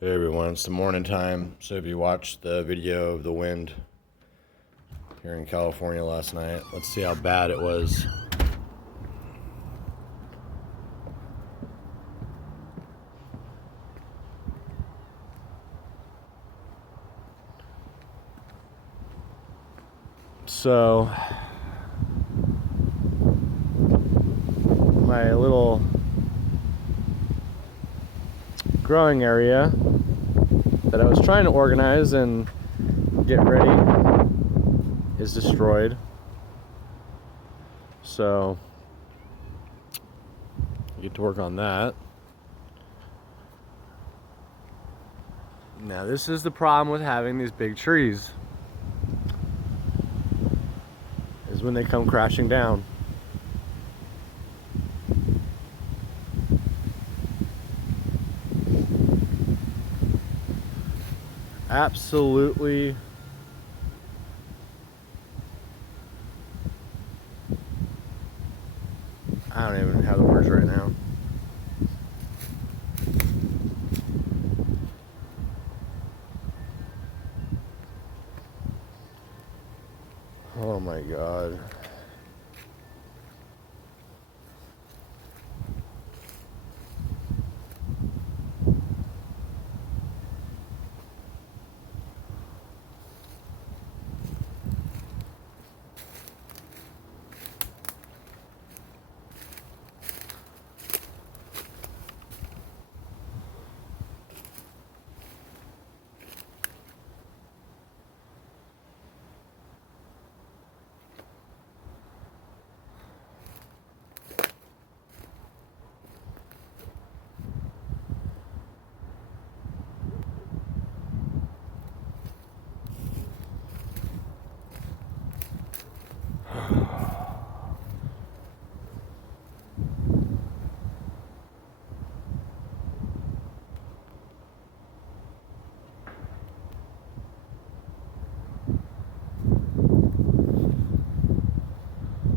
Hey everyone, it's the morning time. So if you watched the video of the wind here in California last night, let's see how bad it was. So my little growing area that I was trying to organize and get ready is destroyed. So I get to work on that. Now this is the problem with having these big trees, is when they come crashing down. Absolutely I don't even have the words right now. Oh my God.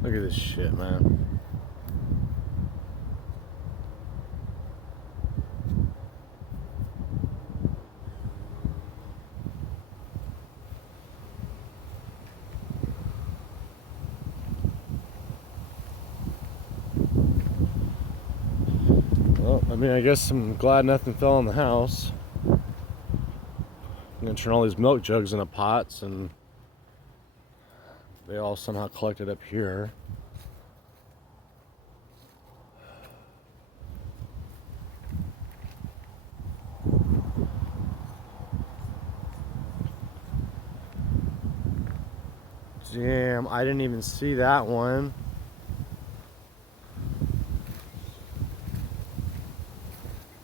Look at this shit, man. Well, I mean, I guess I'm glad nothing fell on the house. I'm gonna turn all these milk jugs into pots, and they all somehow collected up here. Damn, I didn't even see that one.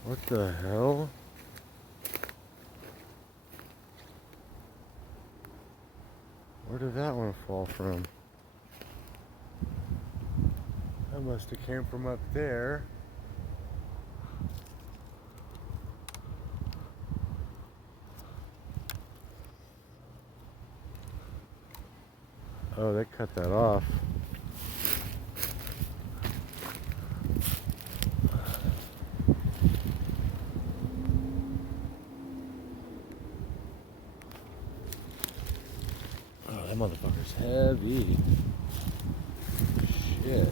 What the hell? Where did that one fall from? That must have came from up there. Oh, they cut that off. Oh, that motherfucker's heavy. Shit.